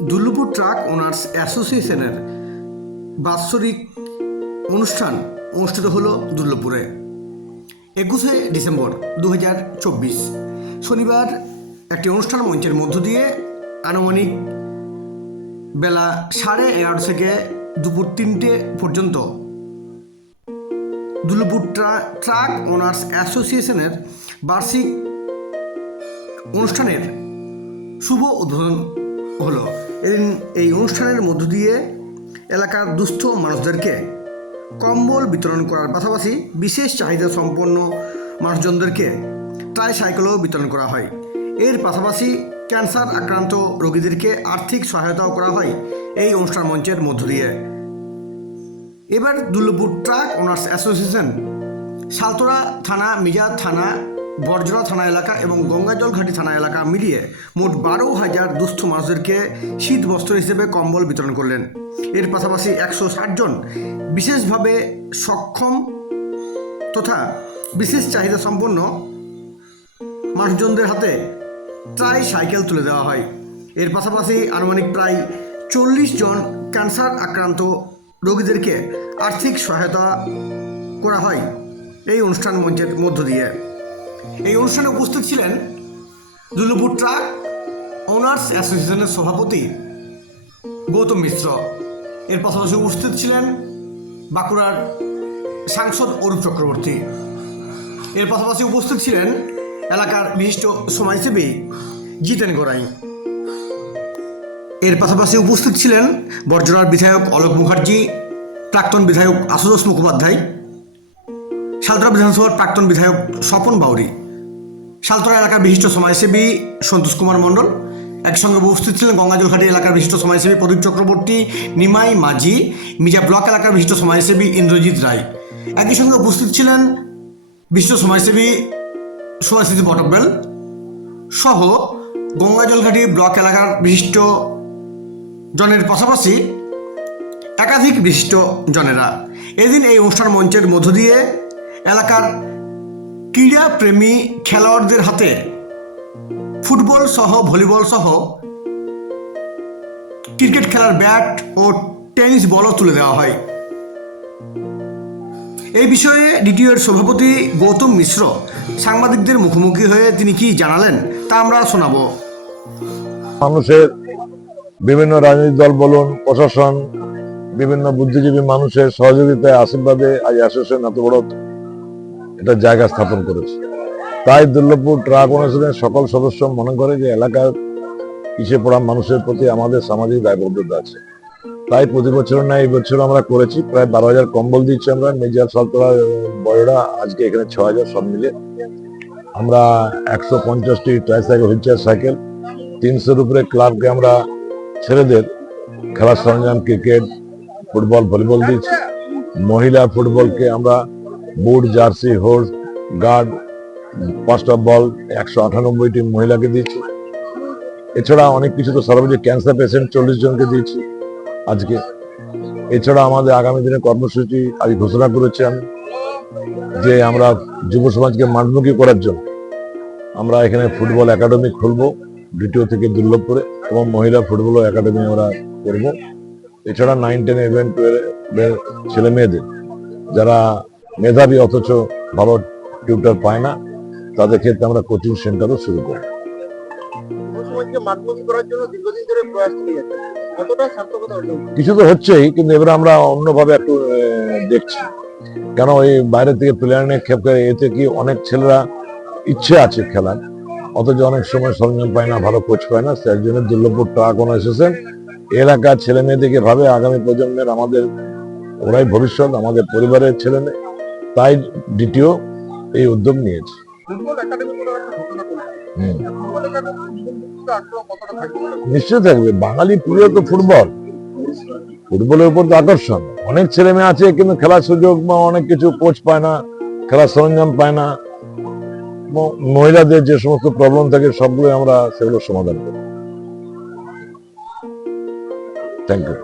Durlabhpur truck owners অ্যাসোসিয়েশনের বাৎসরিক অনুষ্ঠান অনুষ্ঠিত হলো দুর্লভপুরে একুশে ডিসেম্বর দু হাজার চব্বিশ। শনিবার একটি অনুষ্ঠান মঞ্চের মধ্য দিয়ে আনুমানিক বেলা সাড়ে এগারো থেকে দুপুর তিনটে পর্যন্ত দুর্লভপুর ট্রা- ট্রাক ওনার্স অ্যাসোসিয়েশনের বার্ষিক অনুষ্ঠানের শুভ উদ্বোধন হলো। এদিন এই অনুষ্ঠানের মধ্য দিয়ে এলাকার দুস্থ মানুষদেরকে কম্বল বিতরণ করার পাশাপাশি বিশেষ চাহিদা সম্পন্ন মানুষজনদেরকে ট্রাই সাইকেলও বিতরণ করা হয়। এর পাশাপাশি ক্যান্সার আক্রান্ত রোগীদেরকে আর্থিক সহায়তাও করা হয় এই অনুষ্ঠান মঞ্চের মধ্য দিয়ে। এবার Durlabhpur truck owners association Saltora থানা মিজাদ থানা বরজরা থানা এলাকা এবং গঙ্গাজল ঘাটি থানা এলাকা মিলিয়ে মোট বারো হাজার দুস্থ মানুষদেরকে শীত বস্ত্র হিসেবে কম্বল বিতরণ করলেন। এর পাশাপাশি একশো ষাট জন বিশেষভাবে সক্ষম তথা বিশেষ চাহিদা সম্পন্ন মানুষজনদের হাতে ট্রাই সাইকেল তুলে দেওয়া হয়। এর পাশাপাশি আনুমানিক প্রায় চল্লিশ জন ক্যান্সার আক্রান্ত রোগীদেরকে আর্থিক সহায়তা করা হয়। এই অনুষ্ঠান মঞ্চের মধ্য দিয়ে। এই অনুষ্ঠানে উপস্থিত ছিলেন দুর্লভপুর ট্রাক ওনার্স অ্যাসোসিয়েশনের সভাপতি গৌতম মিশ্র। এর পাশাপাশি উপস্থিত ছিলেন বাঁকুড়ার সাংসদ অরূপ চক্রবর্তী। এর পাশাপাশি উপস্থিত ছিলেন এলাকার বিশিষ্ট সমাজসেবী জিতেন গোড়াই। এর পাশাপাশি উপস্থিত ছিলেন বর্জরার বিধায়ক অলোক মুখার্জি, প্রাক্তন বিধায়ক আশুতোষ মুখোপাধ্যায় সালতরা বিধানসভার প্রাক্তন বিধায়ক স্বপন বাউরি সালতরা এলাকার বিশিষ্ট সমাজসেবী সন্তোষ কুমার মণ্ডল, একসঙ্গে উপস্থিত ছিলেন গঙ্গাজলঘাটি এলাকার বিশিষ্ট সমাজসেবী প্রদীপ চক্রবর্তী, নিমাই মাঝি মিজা ব্লক এলাকার বিশিষ্ট সমাজসেবী ইন্দ্রজিৎ রায়। একই সঙ্গে উপস্থিত ছিলেন বিশিষ্ট সমাজসেবী সুভাষিত বটব্বেল সহ গঙ্গাজলঘাটি ব্লক এলাকার বিশিষ্ট জনের পাশাপাশি একাধিক বিশিষ্ট জনেরা। এদিন এই অনুষ্ঠান মঞ্চের মধ্য দিয়ে এলাকার ক্রীড়া প্রেমী খেলোয়াড়দের হাতে ফুটবল সহ ভলিবল সহ ক্রিকেট খেলার ব্যাট ও টেনিস বলও তুলে দেওয়া হয়। এই বিষয়ে ডিটিওর সভাপতি গৌতম মিশ্র সাংবাদিকদের মুখোমুখি হয়ে তিনি কি জানালেন তা আমরা শোনাব। মানুষের বিভিন্ন রাজনৈতিক দল বলুন, প্রশাসন, বিভিন্ন বুদ্ধিজীবী মানুষের সহযোগিতায়, আশীর্বাদে আজ অ্যাসোসিয়েশন এত বড় এটা জায়গা স্থাপন করেছে। তাই দুর্লভপুর ট্রাক অনুসারে সকল সদস্য মনে করে যে এলাকার পিছিয়ে পড়া মানুষের প্রতি আমাদের সামাজিক দায়বদ্ধতা আছে। তাই প্রতি বছর না, এই বছর আমরা করেছি, প্রায় বারো হাজার কম্বল দিচ্ছি আমরা, মেজার সালতলা বয়রা, আজকে এখানে ছ হাজার সব মিলে। আমরা একশো পঞ্চাশটি ট্রাইসাইকেল হুইল চেয়ার সাইকেল তিনশোর উপরে ক্লাবকে আমরা ছেলেদের খেলার সরঞ্জাম, ক্রিকেট, ফুটবল, ভলিবল দিচ্ছি। মহিলা ফুটবলকে আমরা বুট, জার্সি হোর্স গার্ড পাঁচটা বল একশো আটানব্বইটি মহিলাকে দিচ্ছি এছাড়া অনেক কিছু তো সর্বোচ্চ ক্যান্সার পেশেন্ট চল্লিশ জনকে দিয়েছি আজকে। এছাড়া আমাদের আগামী দিনের কর্মসূচি আজ ঘোষণা করেছি আমি, যে আমরা যুব সমাজকে মাঠমুখী করার জন্য আমরা এখানে ফুটবল একাডেমি খুলব, দ্বিতীয় থেকে দুর্লভপুরে এবং মহিলা ফুটবল একাডেমি আমরা করব। এছাড়া নাইন টেন ইলেভেন টুয়েলভ ছেলে মেয়েদের, যারা মেধাবী অথচ ভালো টিউটার পায় না তাদের ক্ষেত্রে আমরা কোচিং সেন্টারও শুরু করে? কিছু তো হচ্ছেই কিন্তু এবারে আমরা অন্যভাবে একটু দেখছি। কেন এই বাইরে থেকে প্লেয়ার নিয়ে খেপ করে এতে কি অনেক ছেলেরা ইচ্ছে আছে খেলার? অথচ অনেক সময় সরঞ্জাম পায় না ভালো কোচ পায় না সেই জন্য দুর্লভপুর ট্রাক এসেছেন? এলাকার ছেলে মেয়েদেরকে ভাবে আগামী প্রজন্মের আমাদের ওরাই ভবিষ্যৎ আমাদের পরিবারের ছেলে মেয়ে। তাই দ্বিতীয় এই উদ্যোগ নিয়েছে। নিশ্চয় থাকবে? বাঙালি প্রিয় তো ফুটবল। ফুটবলের উপর তো আকর্ষণ। অনেক ছেলে মেয়ে আছে কিন্তু খেলার সুযোগ বা অনেক কিছু কোচ পায় না খেলার সরঞ্জাম পায় না। মহিলাদের যে সমস্ত প্রবলেম থাকে সবগুলো আমরা সেগুলো সমাধান করি। Thank you